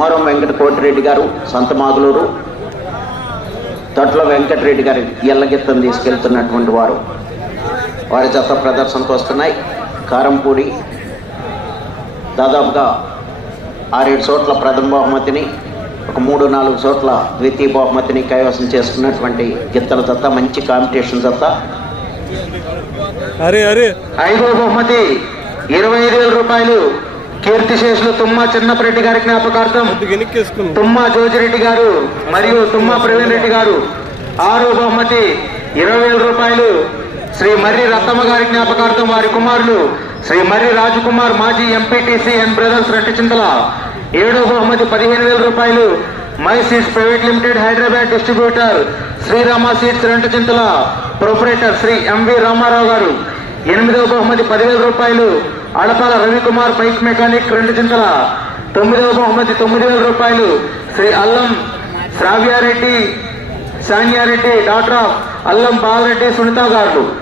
మోరం వెంకట కోటిరెడ్డి గారు సంతమాగులూరు తొట్ల వెంకటరెడ్డి గారి ఎల్లగెత్తం తీసుకెళ్తున్నటువంటి వారు. వారి జత ప్రదర్శనకు వస్తున్నాయి. కారంపూడి దాదాపుగా ఆరేడు చోట్ల ప్రథమ బహుమతిని ఒక మూడు నాలుగు చోట్ల ద్వితీయ బహుమతిని కైవసం చేసుకున్నటువంటి గిత్తల జత మంచి కాంపిటీషన్ జత. ఐదో బహుమతి ఇరవై ఐదు వేల రూపాయలు. కీర్తిశేషులు తుమ్మా చిన్నపరెడ్డి గారి జ్ఞాపకార్థం తుమ్మా జోజిరెడ్డి గారు మరియు తుమ్మా ప్రవీణ్ రెడ్డి గారు. ఆరో బహుమతి ఇరవై వేల రూపాయలు. శ్రీ మర్రి రత్తమ్మ గారి జ్ఞాపకార్థం వారి కుమారులు శ్రీ మర్రి రాజకుమార్ మాజీ ఎంపీటీసీ అండ్ బ్రదర్స్ రెట్టిచింతల ఏడో బహుమతి పదిహేను వేల రూపాయలు. My Seeds Private Limited Hyderabad distributor Srirama seeds Rentachintala proprietor Shri MV Ramarao garu. ఎనిమిదవ బహుమతి పదివేల రూపాయలు. అడపాల రవికుమార్ బైక్ మెకానిక్ రెండు చింతల తొమ్మిదవ బహుమతి తొమ్మిది వేల రూపాయలు. శ్రీ అల్లం శ్రావ్యారెడ్డి సానియారెడ్డి డాక్టర్ ఆఫ్ అల్లం బాలరెడ్డి సునీత గారు.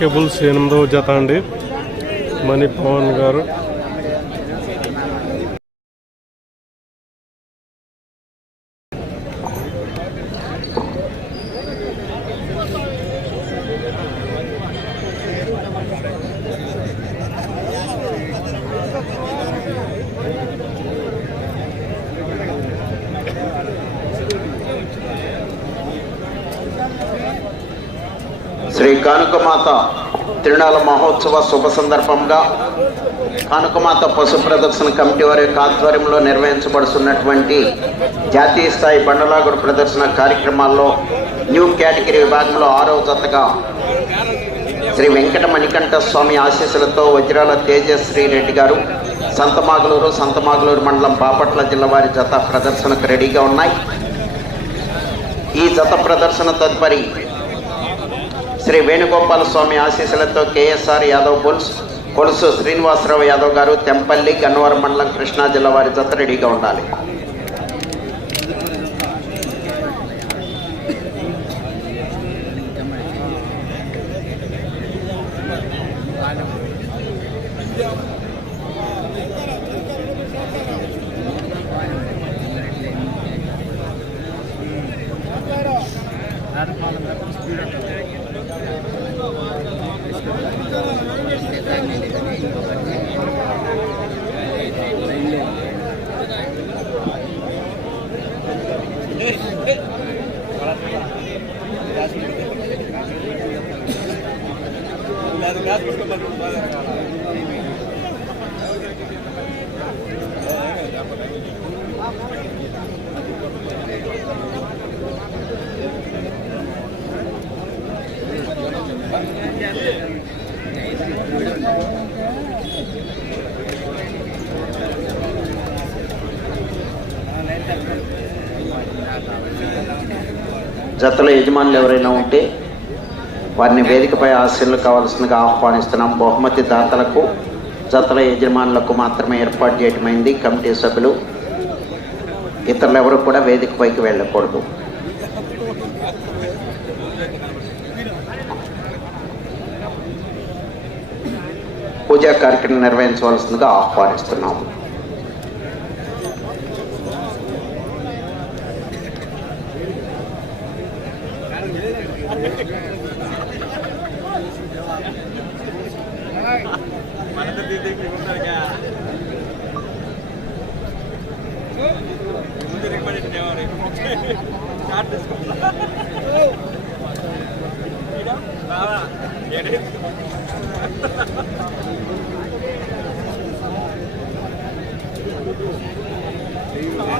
కేబుల్స్ ఎనిమిదవ జత అండి. మణి పవన్ గారు. శ్రీ కానుకమాత తిరునాళ మహోత్సవ శుభ సందర్భంగా కానుకమాత పశు ప్రదర్శన కమిటీ వారి యొక్క ఆధ్వర్యంలో నిర్వహించబడుతున్నటువంటి జాతీయ స్థాయి బండలాగుడు ప్రదర్శన కార్యక్రమాల్లో న్యూ కేటగిరీ విభాగంలో ఆరో జతగా శ్రీ వెంకట మణికంఠ స్వామి ఆశీస్సులతో వజ్రాల తేజశ్రీ రెడ్డి గారు సంతమాగలూరు సంతమాగలూరు మండలం బాపట్ల జిల్లా వారి జత ప్రదర్శనకు రెడీగా ఉన్నాయి. ఈ జత ప్రదర్శన తదుపరి శ్రీ వేణుగోపాల స్వామి ఆశీస్సులతో కేఎస్ఆర్ యాదవ్ బుల్స్ కొలుసు శ్రీనివాసరావు యాదవ్ గారు తెంపల్లి గన్నవరం మండలం కృష్ణా జిల్లా వారి జత రెడీగా ఉండాలి. జతల యజమానులు ఎవరైనా ఉంటే వారిని వేదికపై ఆశీర్లు కావాల్సిందిగా ఆహ్వానిస్తున్నాం. బహుమతి దాతలకు జతల యజమానులకు మాత్రమే ఏర్పాటు చేయటమైంది. కమిటీ సభ్యులు ఇతరులు ఎవరు కూడా వేదికపైకి వెళ్ళకూడదు. పూజా కార్యక్రమం నిర్వహించవలసిందిగా ఆహ్వానిస్తున్నాము.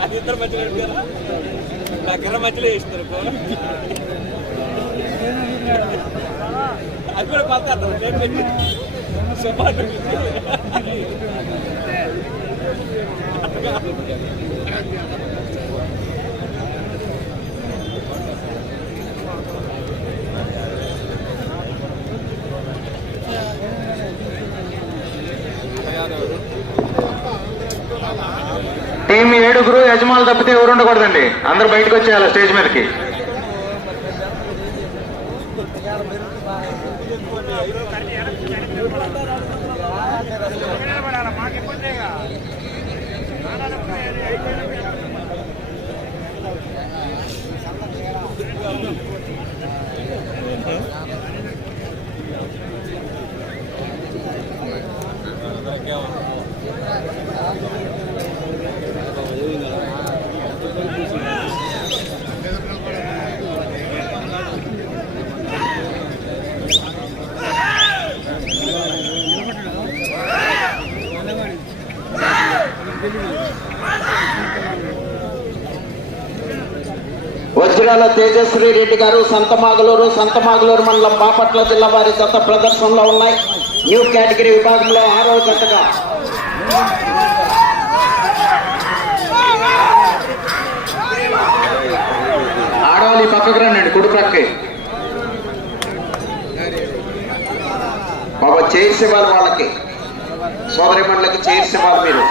అది ఇద్దరు మధ్యలో పెట్టారా దగ్గర మధ్యలో వేస్తారు అది కూడా కొత్త అర్థం నేను పెట్టి సుమారు టీం ఏడుగురు యజమానులు తప్పితే ఎవరు ఉండకూడదండి. అందరు బయటకు వచ్చేయాలి స్టేజ్ మీదకి. వజ్రాల తేజశ్రీ రెడ్డి గారు సంతమాగలూరు సంతమాగలూరు మండలం బాపట్ల జిల్లా వారి జత ప్రదర్శనలో ఉన్నాయి. న్యూ కేటగిరీ విభాగంలో ఆరో జతగా. ఆడవాళ్ళు పక్కకు రండి కుడి ప్రక్కే బాబా చేర్చి వాళ్ళకి. సోదరి మండలికి చేర్చి మీరు.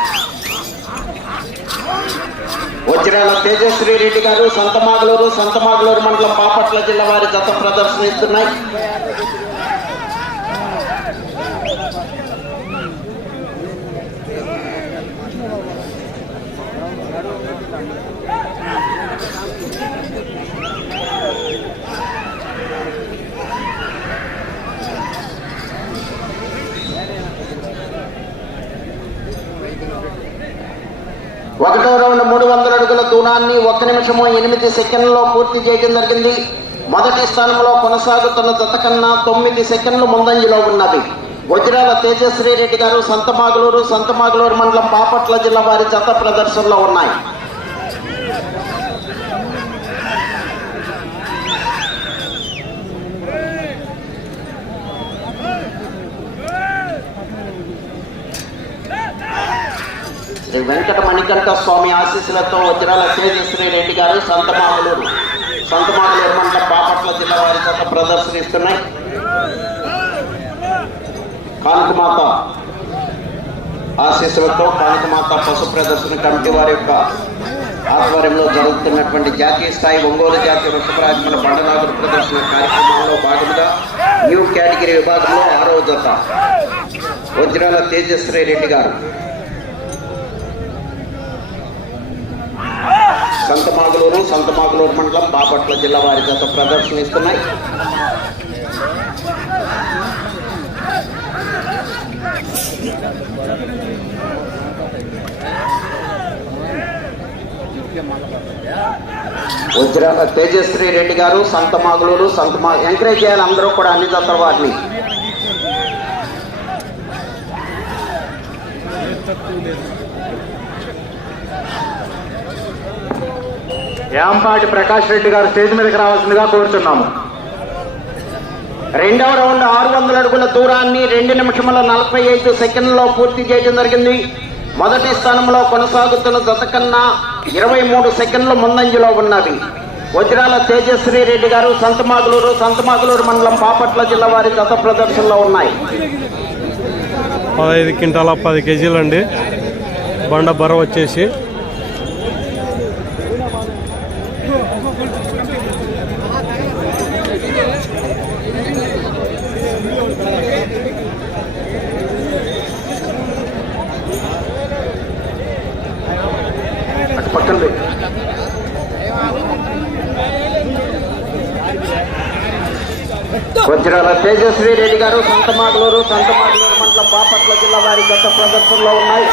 వజ్రాల తేజశ్రీ రెడ్డి గారు సంతమాగలూరు సంతమాగలూరు మండలం బాపట్ల జిల్లా వారి జత ప్రదర్శనిస్తున్నాయి Thank you రౌండ్ మూడు వందల అడుగుల దూరాన్ని ఒక్క నిమిషము ఎనిమిది సెకండ్లో పూర్తి చేయడం జరిగింది. మొదటి స్థానంలో కొనసాగుతున్న జత కన్నా తొమ్మిది సెకండ్లు ముందంజలో ఉన్నది. వజ్రాల తేజశ్రీ రెడ్డి గారు సంతమాగలూరు సంతమాగలూరు మండలం బాపట్ల జిల్లా వారి జత ప్రదర్శనలో ఉన్నాయి. శ్రీ వెంకట మణికంఠ స్వామి ఆశీస్సులతో వజ్రాల తేజశ్రీ రెడ్డి గారు సంతమాములూరు సంతమాములూరు మండల బాపట్ల జిల్లా వారి చేత ప్రదర్శనిస్తున్నాయి. కానుకమాత ఆశీస్సులతో కానుకమాత పశు ప్రదర్శన కమిటీ వారి యొక్క ఆధ్వర్యంలో జరుగుతున్నటువంటి జాతీయ స్థాయి ఒంగోలు జాతీయ వృషభరాజముల బండనాథుడు ప్రదర్శన కార్యక్రమంలో భాగంగా న్యూ కేటగిరీ విభాగంలో ఆరో జత. వజ్రాల తేజశ్రీ రెడ్డి గారు. సంతమాగలూరు సంతమాగలూరు మండలం బాపట్ల జిల్లా వారి జత ప్రదర్శనిస్తున్నాయి. వజ్రాల తేజశ్రీ రెడ్డి గారు సంతమాగలూరు సంతమా ఎంకరేజ్ చేయాలి అందరూ కూడా అన్ని జతల వారిని. యాంపాటి ప్రకాష్ రెడ్డి గారు స్టేజ్ మీదకి రావాల్సిందిగా కోరుతున్నాము. రెండవ రౌండ్ ఆరు వందల అడుగుల దూరాన్ని రెండు నిమిషముల నలభై ఐదు సెకండ్లలో పూర్తి చేయడం జరిగింది. మొదటి స్థానంలో కొనసాగుతున్న జత కన్నా ఇరవై మూడు సెకండ్లు ముందంజలో ఉన్నవి. వజ్రాల తేజశ్రీ రెడ్డి గారు సంతమాగులూరు సంతమాగులూరు మండలం పాపట్ల జిల్లా వారి జత ప్రదర్శనలో ఉన్నాయి. పదహైదు క్వింటాల పది కేజీలండి. బండ బర్ర వచ్చేసి అటు పక్కన పెట్టు. వజ్రాల తేజస్వి రెడ్డి గారు సంతమాగలూరు సంతమాగలూరు మండలం బాపట్ల జిల్లా వారి గత ప్రదర్శనలో ఉన్నాయి.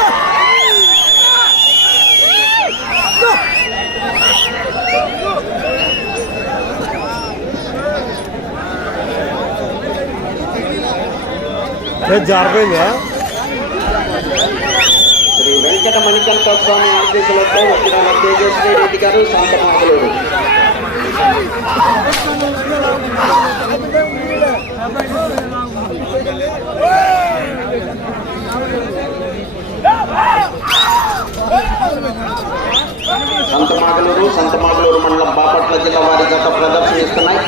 జారిపోయిందా? శ్రీ వెంకట మణికంఠ స్వామి ఆశీస్సులతో వజ్రాల తేజస్వి రెడ్డి గారు సంతమాగలూరు సంతమాగలూరు సంతమాగలూరు మండలం బాపట్ల జిల్లా వారి గత ప్రదర్శనిస్తున్నాయి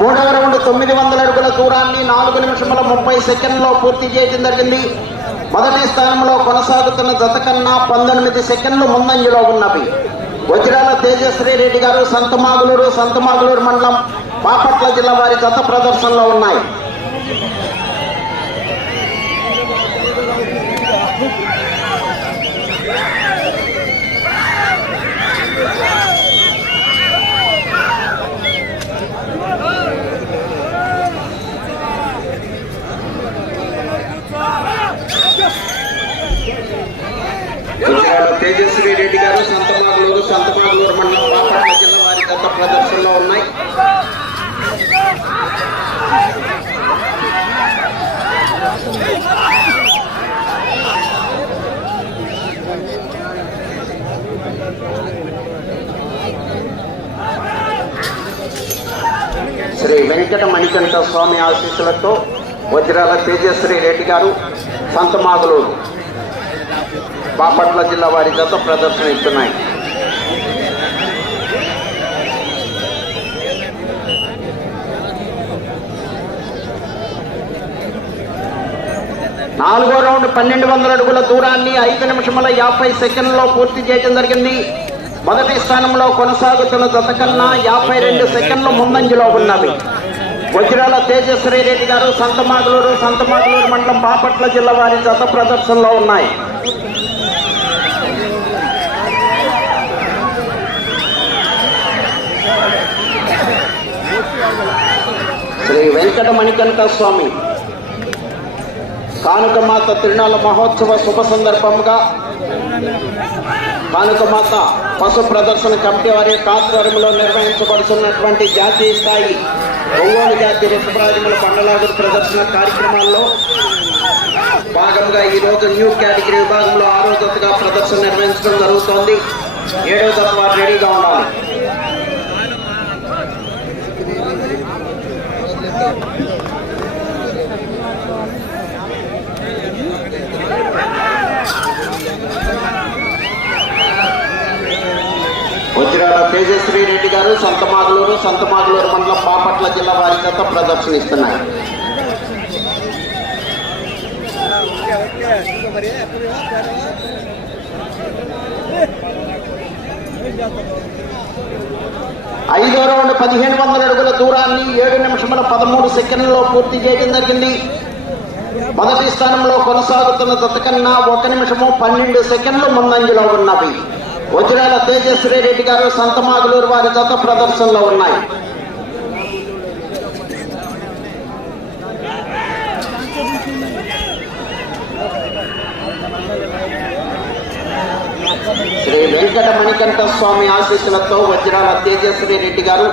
మూడవ రౌండ్ తొమ్మిది వందల అడుగుల దూరాన్ని నాలుగు నిమిషముల ముప్పై సెకండ్లో పూర్తి చేయడం జరిగింది. మొదటి స్థానంలో కొనసాగుతున్న జత కన్నా పంతొమ్మిది సెకండ్లు ముందంజలో ఉన్నవి. వజ్రాల తేజశ్రీ రెడ్డి గారు సంతమాగులూరు సంతమాగులూరు మండలం బాపట్ల జిల్లా వారి జత ప్రదర్శనలో ఉన్నాయి. సంతమాగులూరు మండలం బాపట్ల జిల్లా వారి గత ప్రదర్శనలో ఉన్నాయి. శ్రీ వెంకట మణికంఠ స్వామి ఆశీస్సులతో వజ్రాల తేజశ్రీ రెడ్డి గారు సంతమాగులూరు బాపట్ల జిల్లా వారి గత ప్రదర్శన ఇస్తున్నాయి. నాలుగో రౌండ్ పన్నెండు వందల అడుగుల దూరాన్ని ఐదు నిమిషముల యాభై సెకండ్లో పూర్తి చేయడం జరిగింది. మొదటి స్థానంలో కొనసాగుతున్న జత కన్నా యాభై రెండు సెకండ్లు ముందంజలో ఉన్నవి. వజ్రాల తేజశ్వరి రెడ్డి గారు సంతమాగులూరు సంతమాగులూరు మండలం బాపట్ల జిల్లా వారి జత ప్రదర్శనలో ఉన్నాయి. శ్రీ వెంకట మణికంఠ స్వామి కానుకమాత తిరునాళ్ళ మహోత్సవ శుభ సందర్భంగా కానుకమాత పశు ప్రదర్శన కమిటీ వారి యొక్క ఆధ్వర్యంలో నిర్వహించబడుతున్నటువంటి జాతీయ స్థాయి ఒంగోలు జాతి రుసపరాజముల పండలాగుడు ప్రదర్శన కార్యక్రమాల్లో భాగంగా ఈరోజు న్యూ కేటగిరీ విభాగంలో ఆరో జతగా ప్రదర్శన నిర్వహించడం జరుగుతోంది. ఏడో జత వారు రెడీగా ఉండాలి. తేజస్వి తేజశ్రీ రెడ్డి గారు సంతమాగులూరు సంతమాగులూరు మండలం బాపట్ల జిల్లా వారి చేత ప్రదర్శనిస్తున్నారు ఐదో రౌండ్ పదిహేను వందల అడుగుల దూరాన్ని ఏడు నిమిషముల పదమూడు సెకండ్లలో పూర్తి చేయడం జరిగింది. మొదటి స్థానంలో కొనసాగుతున్న జతకన్నా ఒక నిమిషము పన్నెండు సెకండ్లు ముందంజలో ఉన్నవి. వజ్రాల తేజశ్రీ రెడ్డి గారు సంతమాగులూరు వారి జత ప్రదర్శనలో ఉన్నాయి. శ్రీ వెంకట మణికంఠ స్వామి ఆశీస్సులతో వజ్రాల తేజశ్రీ రెడ్డి గారు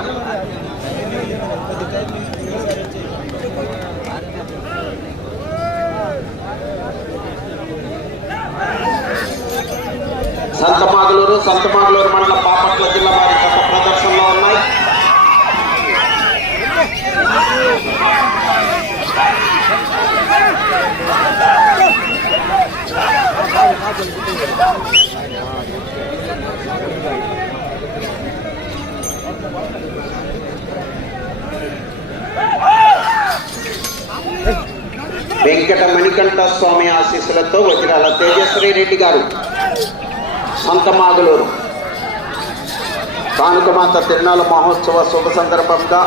సంతమాగులూరు సంతమాగులూరు మండల బాపట్ల జిల్లా వారి గత ప్రదర్శనలో ఉన్నాయి. వెంకట మణికంఠ స్వామి ఆశీస్సులతో వజ్రాల తేజశ్వరి రెడ్డి గారు సంతమాగులూరు కానుకమాత తిరునాళ్ళ మహోత్సవ శుభ సందర్భంగా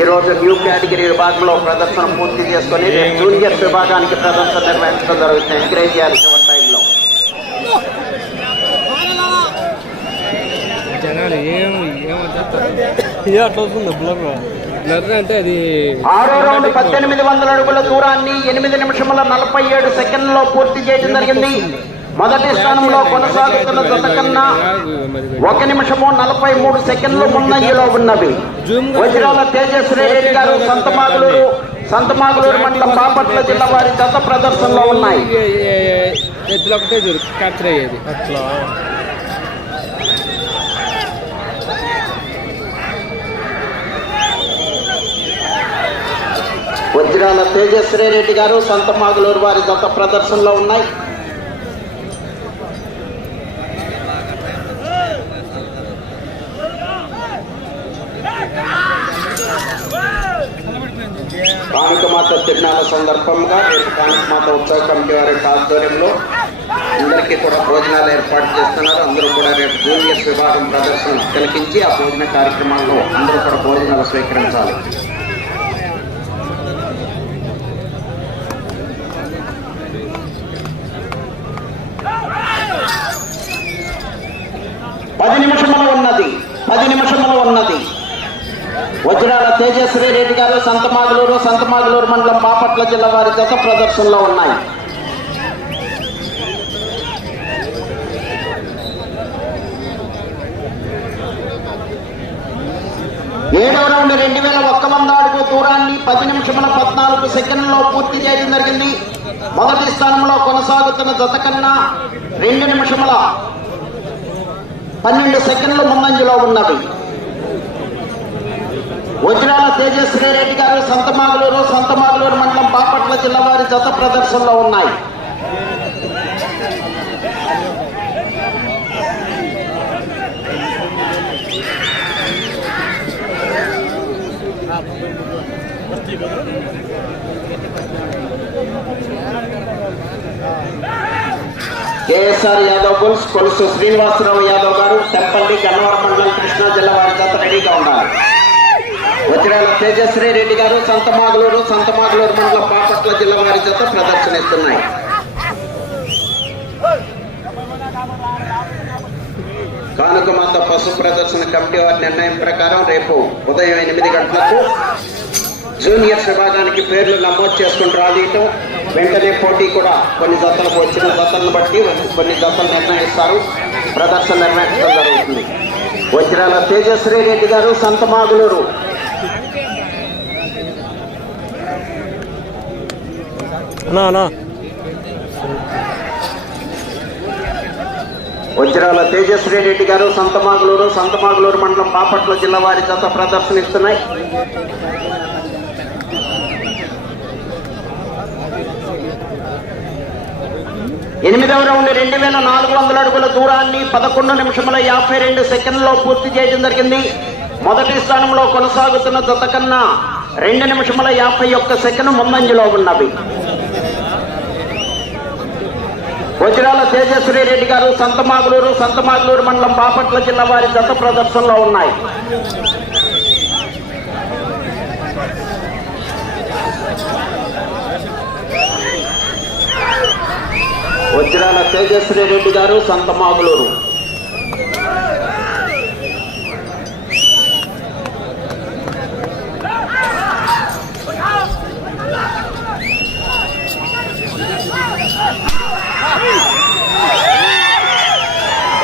ఈరోజు న్యూ కేటగిరీ విభాగంలో ప్రదర్శన పూర్తి చేసుకొని రేపు జూనియర్స్ విభాగానికి ప్రదర్శన నిర్వహించడం జరుగుతుంది. ఎంకరేజ్ చేయాలి చివరి టైంలో. జనాలు ఏం ఏమంటారు అంటే అది ఆరో రౌండ్ పద్దెనిమిది వందల అడుగుల దూరాన్ని ఎనిమిది నిమిషముల నలభై ఏడు సెకండ్లో పూర్తి చేయడం జరిగింది. మొదటి స్థానంలో కొనసాగుతున్న జత కన్నా ఒక నిమిషము నలభై మూడు సెకండ్లు ముందంజలో ఉన్నవి. వజ్రాల తేజస్వీ రెడ్డి గారు సంతమాగులూరు సంతమాగులూరు మండలం బాపట్ల జిల్లా వారి జత ప్రదర్శనలో ఉన్నాయి. అట్లా వజ్రాల తేజస్వీ రెడ్డి గారు సంతమాగులూరు వారి జత ప్రదర్శనలో ఉన్నాయి. కానుకమాత తిరునాళ్ళ సందర్భంగా రేపు కానుకమాత ఉత్సవ కమిటీ వారి ఆధ్వర్యంలో అందరికీ కూడా భోజనాలు ఏర్పాటు చేస్తున్నారు. అందరూ కూడా రేపు జూనియర్స్ విభాగం ప్రదర్శన తిలకించి ఆ భోజన కార్యక్రమాల్లో అందరూ కూడా భోజనాలు స్వీకరించాలి పది నిమిషములు ఉన్నది పది నిమిషములు ఉన్నది వజ్రాల తేజస్వి రెడ్డి గారు సంతమాగులూరు సంతమాగులూరు మండలం బాపట్ల జిల్లా వారి చేత ప్రదర్శనలో ఉన్నాయి. ఏడవ రౌండ్ రెండు వేల ఒక్క వంద అడుగు దూరాన్ని పది నిమిషముల పద్నాలుగు సెకండ్లలో పూర్తి చేయడం జరిగింది. మొదటి స్థానంలో కొనసాగుతున్న జత కన్నా రెండు నిమిషముల పన్నెండు సెకండ్లు ముందంజలో ఉన్నవి. వజ్రాల తేజశ్వరి రెడ్డి గారు సంతమాగులూరు సంతమాగులూరు మండలం బాపట్ల జిల్లా వారి జత ప్రదర్శనలో ఉన్నాయి. కేఎస్ఆర్ యాదవ్ బుల్స్ కొలుసు శ్రీనివాసరావు యాదవ్ గారు తెప్పల్లి గన్నవరం మండలం కృష్ణా జిల్లా వారి జత రెడీగా ఉండాలి వజ్రాల తేజశ్రీ రెడ్డి గారు సంతమాగులూరు సంతమాగులూరు మండల పాపట్ల జిల్లా వారి ఇస్తున్నాయి కానుక కానుకమాత పశు ప్రదర్శన కమిటీ వారి నిర్ణయం ప్రకారం రేపు ఉదయం ఎనిమిది గంటలకు జూనియర్స్ విభాగానికి పేర్లు నమోదు చేసుకుని రాదీయటం వెంటనే పోటీ కూడా కొన్ని జతలకు వచ్చిన జతలను బట్టి కొన్ని జతలు నిర్ణయిస్తారు. ప్రదర్శన నిర్ణయించడం జరుగుతుంది. వజ్రాల తేజశ్రీ రెడ్డి గారు సంతమాగులూరు అన్నా అన్నా వజ్రాల తేజశ్రీ రెడ్డి గారు సంతమాగులూరు సంతమాగులూరు మండలం బాపట్ల జిల్లా వారి జత ప్రదర్శనిస్తున్నాయి. ఎనిమిదవ రౌండ్ రెండు వేల నాలుగు వందల అడుగుల దూరాన్ని పదకొండు నిమిషముల యాభై రెండు సెకండ్లో పూర్తి చేయడం జరిగింది. మొదటి స్థానంలో కొనసాగుతున్న జత కన్నా రెండు నిమిషముల యాభై ఒక్క సెకండ్ ముందంజలో ఉన్నవి. వజ్రాల తేజస్వీ రెడ్డి గారు సంతమాగులూరు సంతమాగులూరు మండలం బాపట్ల జిల్లా వారి జత ప్రదర్శనలో ఉన్నాయి. వజ్రాల తేజస్వీ రెడ్డి గారు సంతమాగులూరు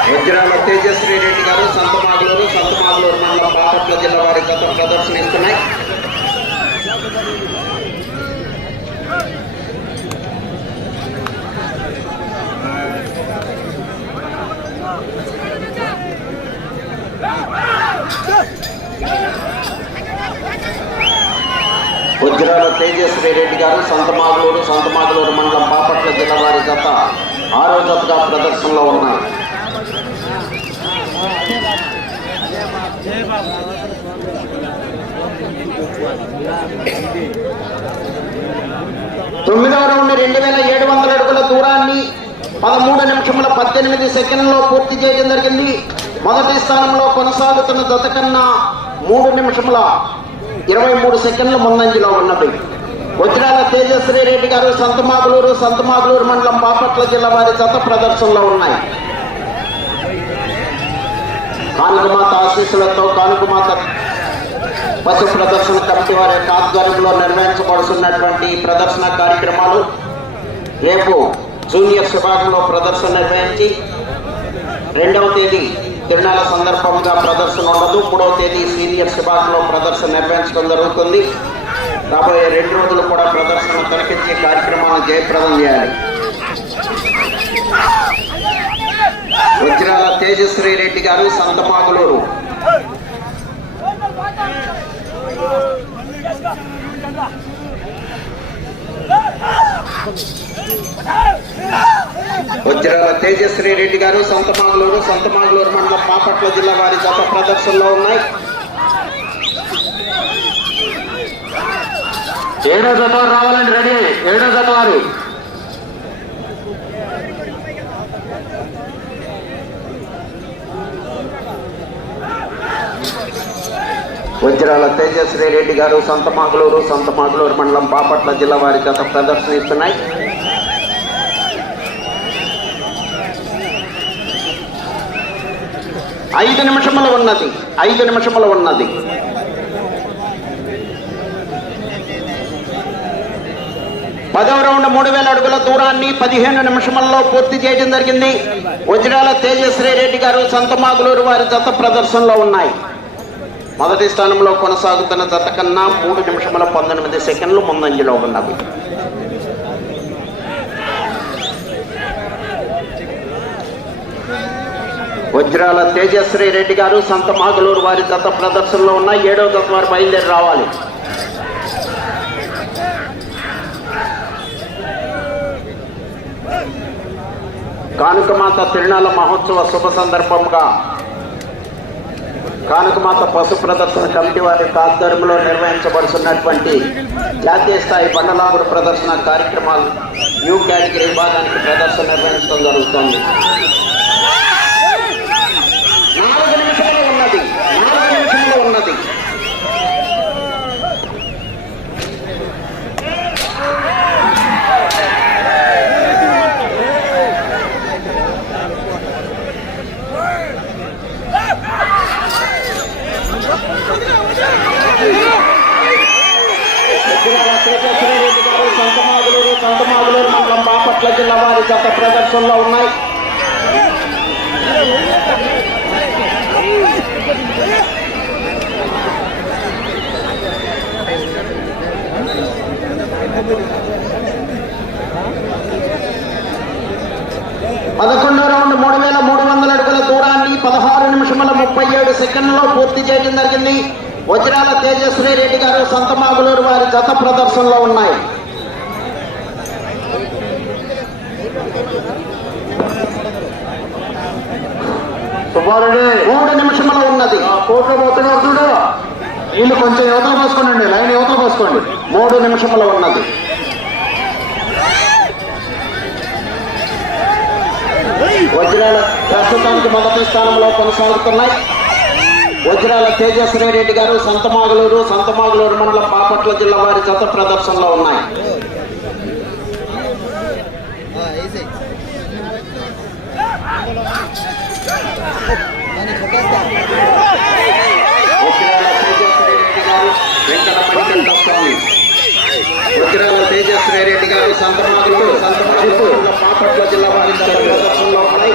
వజ్రాల తేజశ్రీ రెడ్డి గారు సంతమాగులూరు సంతమాగులూరు మండలం బాపట్ల జిల్లా వారి గత ప్రదర్శనిస్తున్నాయి తేజశ్రీ రెడ్డి గారు సంతమాగులూరు సంతమాగులూరు మండలం బాపట్ల జిల్లా వారి జత ఆరో జతగా ప్రదర్శనలో ఉన్నాయి తొమ్మిదవ రౌండ్ రెండు వేల ఏడు వందల అడుగుల దూరాన్ని పదమూడు నిమిషముల పద్దెనిమిది సెకండ్లో పూర్తి చేయడం జరిగింది. మొదటి స్థానంలో కొనసాగుతున్న జత కన్నా మూడు నిమిషముల ఇరవై మూడు సెకండ్ల ముందంజలో ఉన్నది. వజ్రాల తేజశ్రీ రెడ్డి గారు సంతమాగులూరు సంతమాగులూరు మండలం బాపట్ల జిల్లా వారి జత ప్రదర్శనలో ఉన్నాయి. కానుకమాత ఆశీస్సులతో కానుకమాత పశు ప్రదర్శన కమిటీ వారి యొక్క ఆధ్వర్యంలో నిర్వహించబడుతున్నటువంటి ప్రదర్శన కార్యక్రమాలు రేపు జూనియర్ విభాగంలో ప్రదర్శన నిర్వహించి రెండవ తేదీ తిరునాళ్ళ సందర్భంగా ప్రదర్శన ఉండదు. మూడవ తేదీ సీనియర్ విభాగంలో ప్రదర్శన నిర్వహించడం జరుగుతుంది. రాబోయే రెండు రోజులు కూడా ప్రదర్శన తలపించే కార్యక్రమాలను జయప్రదం చేయాలి. వజ్రాల తేజశ్రీ రెడ్డి గారు సంతమాగులూరు వజ్రాల తేజశ్రీ రెడ్డి గారు సంతమాగులూరు సంతమాగులూరు మండలం పాపట్ల జిల్లా వారి గత ప్రదర్శనలో ఉన్నాయి. ఏడో జత వారు రావాలండి రెడీ ఏడో జత వారు. వజ్రాల తేజశ్రీ రెడ్డి గారు సంతమాగులూరు సంతమాగులూరు మండలం బాపట్ల జిల్లా వారి ప్రదర్శన ప్రదర్శనిస్తున్నాయి. ఐదు నిమిషములు ఉన్నది ఐదు నిమిషములు ఉన్నది. పదవ రౌండ్ మూడు వేల అడుగుల దూరాన్ని పదిహేను నిమిషముల్లో పూర్తి చేయడం జరిగింది. వజ్రాల తేజశ్రీ రెడ్డి గారు సంతమాగులూరు వారి జత ప్రదర్శనలో ఉన్నాయి. మొదటి స్థానంలో కొనసాగుతున్న జత కన్నా మూడు నిమిషముల పంతొమ్మిది సెకండ్లు ముందంజలో ఉన్నవి. వజ్రాల తేజశ్రీ రెడ్డి గారు సంత మాగలూరు వారి జత ప్రదర్శనలో ఉన్న ఏడవ జత వారు బయలుదేరి రావాలి. కానుకమాత తిరునాళ్ళ మహోత్సవ శుభ సందర్భంగా కానుకమాత పశు ప్రదర్శన కమిటీ వారి ఆధ్వర్యంలో నిర్వహించబడుతున్నటువంటి జాతీయ స్థాయి బండలాగుడు ప్రదర్శన కార్యక్రమాలు న్యూ కేటగిరీ విభాగానికి ప్రదర్శన నిర్వహించడం జరుగుతోంది. నాలుగు నిమిషాలు ఉన్నది. నాలుగు నిమిషంలో ఉన్నది ఉగ్రాల శ్రీకృష్ణారెడ్డి గారు సంతమాగులూరు సంతమాగులూరు మండలం బాపట్ల జిల్లా వారి జత ప్రదర్శనలో ఉన్నాయి పదకొండో రౌండ్ మూడు వేల మూడు వందల అడుగుల దూరాన్ని పదహారు నిమిషముల ముప్పై ఏడు సెకండ్లో పూర్తి చేయడం జరిగింది వజ్రాల తేజశ్రీ రెడ్డి గారు సంతమాగులూరు వారి జత ప్రదర్శనలో ఉన్నాయి. మూడు నిమిషముల ఉన్నది. కోట్లో పోతున్నారు చూడు. వీళ్ళు కొంచెం యువతలు పోసుకోండి లైన్ యువతలు పోసుకోండి. మూడు నిమిషముల ఉన్నది. వజ్రాల ప్రస్తుతానికి మొదటి స్థానంలో కొనసాగుతున్నాయి. వజ్రాల తేజశ్రీ రెడ్డి గారు సంతమాగలూరు సంతమాగలూరు మండలం బాపట్ల జిల్లా వారి జత ప్రదర్శనలో ఉన్నాయి. ఉగ్రాల తేజశ్రీ రెడ్డి గారు సంతమాగలూరు సంతమాగలూరు రెడ్డి గారు బాపట్ల జిల్లా వారి జత ప్రదర్శనలో ఉన్నాయి.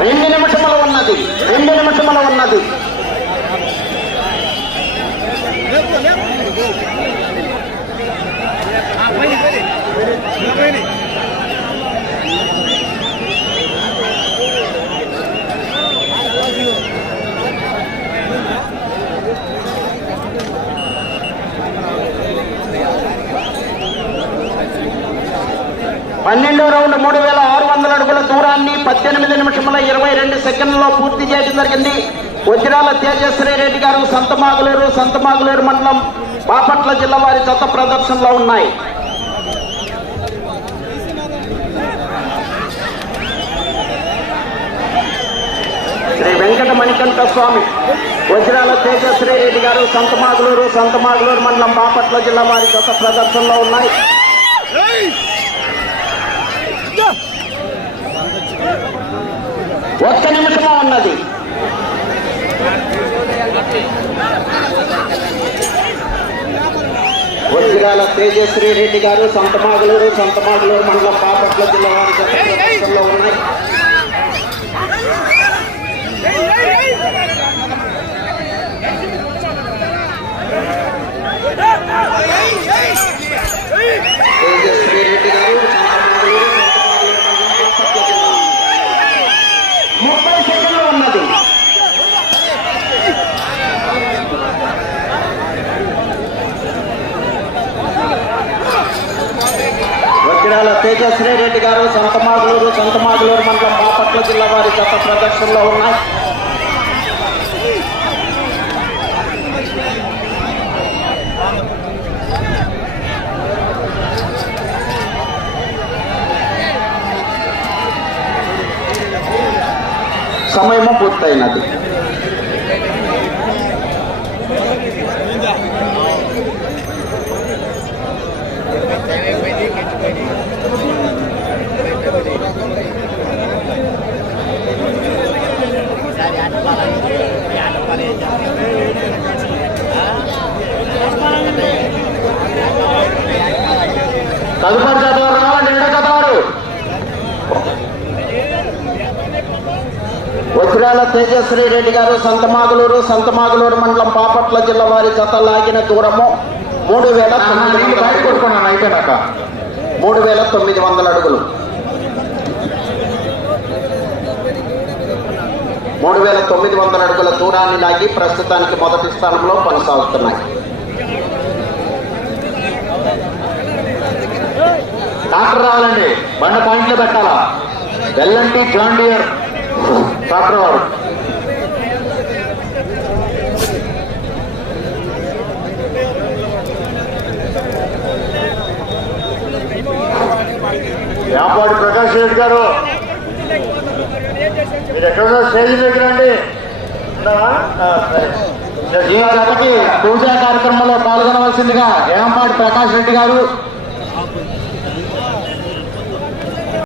రెండు నిమిషముల ఉన్నది రెండు నిమిషముల ఉన్నది పన్నెండో రౌండ్ మూడు వేల ఆరు వందల అడుగుల దూరాన్ని పద్దెనిమిది నిమిషముల ఇరవై రెండు సెకండ్లలో పూర్తి చేయడం జరిగింది. వజ్రాల తేజశ్రీ రెడ్డి గారు సంతమాగులూరు సంతమాగులూరు మండలం బాపట్ల జిల్లా వారి జత ప్రదర్శనలో ఉన్నాయి. శ్రీ వెంకట మణికంఠ స్వామి వజ్రాల తేజశ్రీ రెడ్డి గారు సంతమాగులూరు సంతమాగులూరు మండలం బాపట్ల జిల్లా వారి జత ప్రదర్శనలో ఉన్నాయి. ఒక్క నిమిషమా ఉన్నది? వజ్రాల తేజశ్రీ రెడ్డి గారు సంతమాగలూరు సంతమాగలూరు మండలం పాపట్ల జిల్లా వారి ఉన్నాయి. తేజశ్రీ రెడ్డి గారు సంతమాగులూరు సంతమాగులూరు మండలం బాపట్ల జిల్లా ముప్పై సెకండ్లు ఉన్నది వజ్రాల తేజశ్రీ రెడ్డి గారు సంతమాగులూరు సంతమాగులూరు మండలం బాపట్ల జిల్లా వారి గత ప్రదర్శనలో ఉన్నాయి. సమయము పూర్తయినది. తదుపరి జత వారు రావాలండి రెండో జత వారు వజ్రాల తేజశ్రీ రెడ్డి గారు సంతమాగులూరు సంతమాగులూరు మండలం బాపట్ల జిల్లా వారి జత లాగిన దూరము మూడు వేల. కొట్టుకున్నాను అయిపోయినాక. మూడు వేల తొమ్మిది వందల అడుగులు. మూడు వేల తొమ్మిది వందల అడుగుల దూరాన్ని లాగి ప్రస్తుతానికి మొదటి స్థానంలో కొనసాగుతున్నాయి. డాక్టర్ రావాలండి. బండ పాయింట్లో పెట్టాలా? ఎల్ఎన్టీ జాన్ డియర్ డాక్టర్ వారు వ్యాపారి ప్రకాష్ రెడ్డి గారు. మీరు ఎక్కడ స్టేజ్ దగ్గర అండి. ఈ పూజా కార్యక్రమంలో పాల్గొనవలసిందిగా ఏంపాటి ప్రకాష్ రెడ్డి గారు